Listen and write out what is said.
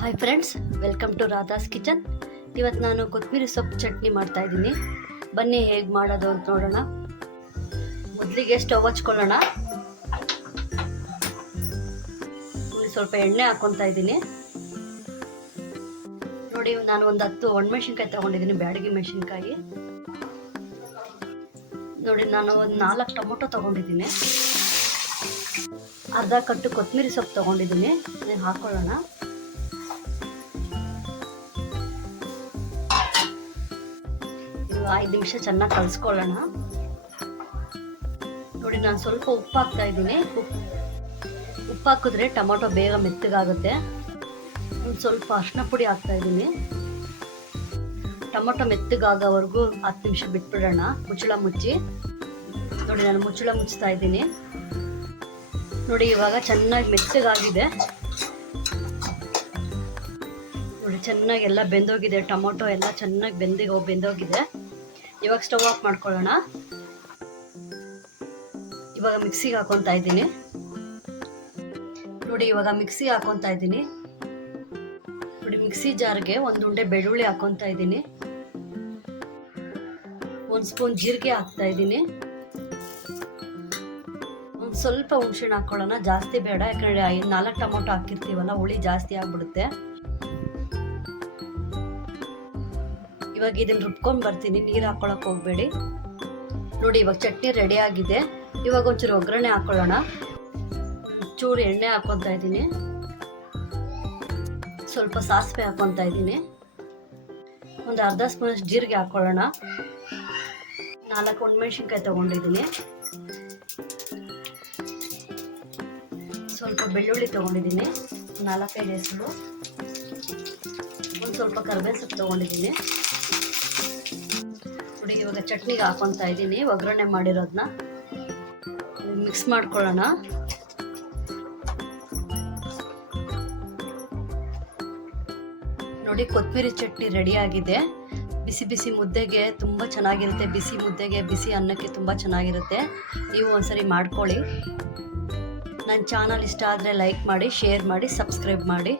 Hi friends, welcome to Radha's kitchen. ಇವತ್ತು ನಾನು ಕೊತ್ತಂಬರಿ ಸೊಪ್ಪು ಚಟ್ನಿ ಮಾಡ್ತಾ ಇದ್ದೀನಿ. ಬನ್ನಿ ಹೇಗೆ ಮಾಡೋದು ಅಂತ ನೋಡೋಣ. ಮೊದಲಿಗೆ ಸ್ಟವ್ ಹಚ್ಕೊಳ್ಳೋಣ. ಸ್ವಲ್ಪ ಎಣ್ಣೆ ಹಾಕ್ಕೊತಾ ಇದ್ದೀನಿ. ನೋಡಿ, ನಾನು ಒಂದು 10 ಒಣಮೆಣಸಿನ್ಕಾಯಿ ತೊಗೊಂಡಿದ್ದೀನಿ, ಬ್ಯಾಡಗಿ ಮೆಣಸಿನ್ಕಾಯಿ. ನೋಡಿ, ನಾನು ಒಂದು 4 ಟೊಮೊಟೊ ತೊಗೊಂಡಿದ್ದೀನಿ. ಅರ್ಧ ಕಟ್ಟು ಕೊತ್ತಂಬರಿ ಸೊಪ್ಪು ತೊಗೊಂಡಿದ್ದೀನಿ. ಹಾಕ್ಕೊಳ್ಳೋಣ. ಇದು 5 ನಿಮಿಷ ಚೆನ್ನಾಗಿ ಕಲಿಸ್ಕೊಳ್ಳೋಣ. ನೋಡಿ, ನಾನು ಸ್ವಲ್ಪ ಉಪ್ಪು ಹಾಕ್ತಾ ಇದ್ದೀನಿ. ಉಪ್ಪು ಹಾಕಿದ್ರೆ ಟೊಮೊಟೊ ಬೇಗ ಮೆತ್ತಗಾಗುತ್ತೆ. ಒಂದು ಸ್ವಲ್ಪ ಅರಿಶಿನ ಪುಡಿ ಹಾಕ್ತಾ ಇದ್ದೀನಿ. ಟೊಮೊಟೊ ಮೆತ್ತಗಾಗೋವರೆಗೂ 10 ನಿಮಿಷ ಬಿಟ್ಬಿಡೋಣ. ಮುಚ್ಚಳ ಮುಚ್ಚಿ. ನೋಡಿ, ನಾನು ಮುಚ್ಚಳ ಮುಚ್ತಾ ಇದ್ದೀನಿ. ನೋಡಿ, ಇವಾಗ ಚೆನ್ನಾಗಿ ಮೆತ್ತಗಾಗಿದೆ. ನೋಡಿ, ಚೆನ್ನಾಗಿ ಎಲ್ಲ ಬೆಂದೋಗಿದೆ. ಟೊಮೊಟೊ ಎಲ್ಲ ಚೆನ್ನಾಗಿ ಬೆಂದೋಗಿದೆ. ಇವಾಗ ಸ್ಟವ್ ಆಫ್ ಮಾಡ್ಕೊಳ್ಳೋಣ. ಇವಾಗ ಮಿಕ್ಸಿಗೆ ಹಾಕೊತಾ ಇದ್ದೀನಿ. ನೋಡಿ, ಇವಾಗ ಮಿಕ್ಸಿಗೆ ಹಾಕೊತಾ ಇದ್ದೀನಿ. ನೋಡಿ, ಮಿಕ್ಸಿ ಜಾರ್ಗೆ 1 ಉಂಡೆ ಬೆಳ್ಳುಳ್ಳಿ ಹಾಕೊತಾ ಇದ್ದೀನಿ. 1 ಸ್ಪೂನ್ ಜೀರಿಗೆ ಹಾಕ್ತಾ ಇದ್ದೀನಿ. ಒಂದು ಸ್ವಲ್ಪ ಹುಣಸೆಹಣ್ಣು ಹಾಕೊಳ್ಳೋಣ, ಜಾಸ್ತಿ ಬೇಡ, ಯಾಕಂದರೆ 4 ಟೊಮೊಟೊ ಹಾಕಿರ್ತೀವಲ್ಲ, ಹುಳಿ ಜಾಸ್ತಿ ಆಗ್ಬಿಡುತ್ತೆ. ಇವಾಗ ಇದನ್ನು ರುಬ್ಕೊಂಡು ಬರ್ತೀನಿ, ನೀರು ಹಾಕೊಳ್ಳೋಕೆ ಹೋಗಬೇಡಿ. ನೋಡಿ, ಇವಾಗ ಚಟ್ನಿ ರೆಡಿ ಆಗಿದೆ. ಇವಾಗ ಒಂಚೂರು ಒಗ್ಗರಣೆ ಹಾಕೊಳ್ಳೋಣ. ಚೂರು ಎಣ್ಣೆ ಹಾಕೊತಾ ಇದ್ದೀನಿ. ಸ್ವಲ್ಪ ಸಾಸಿವೆ ಹಾಕೊತಾ ಇದ್ದೀನಿ. ಒಂದು ಅರ್ಧ ಸ್ಪೂನ್ ಜೀರಿಗೆ ಹಾಕೊಳ್ಳೋಣ. 4 ಒಣಮೆಣಸಿನ್ಕಾಯಿ ತೊಗೊಂಡಿದ್ದೀನಿ. ಸ್ವಲ್ಪ ಬೆಳ್ಳುಳ್ಳಿ ತೊಗೊಂಡಿದ್ದೀನಿ, 4-5 ಹೆಸರು. ಒಂದು ಸ್ವಲ್ಪ ಕರಿಬೇವು ಸೊಪ್ಪು ತೊಗೊಂಡಿದ್ದೀನಿ. ನೋಡಿ, ಇವಾಗ ಚಟ್ನಿಗೆ ಹಾಕೊತಾ ಇದ್ದೀನಿ ಒಗ್ಗರಣೆ ಮಾಡಿರೋದನ್ನ. ಮಿಕ್ಸ್ ಮಾಡ್ಕೊಳ್ಳೋಣ. ನೋಡಿ, ಕೊತ್ತಂಬರಿ ಚಟ್ನಿ ರೆಡಿ ಆಗಿದೆ. ಬಿಸಿ ಬಿಸಿ ಮುದ್ದೆಗೆ ತುಂಬ ಚೆನ್ನಾಗಿರುತ್ತೆ. ಬಿಸಿ ಮುದ್ದೆಗೆ, ಬಿಸಿ ಅನ್ನಕ್ಕೆ ತುಂಬ ಚೆನ್ನಾಗಿರುತ್ತೆ. ನೀವು ಒಂದ್ಸರಿ ಮಾಡ್ಕೊಳ್ಳಿ. ನನ್ನ ಚಾನಲ್ ಇಷ್ಟ ಆದರೆ ಲೈಕ್ ಮಾಡಿ, ಶೇರ್ ಮಾಡಿ, ಸಬ್ಸ್ಕ್ರೈಬ್ ಮಾಡಿ.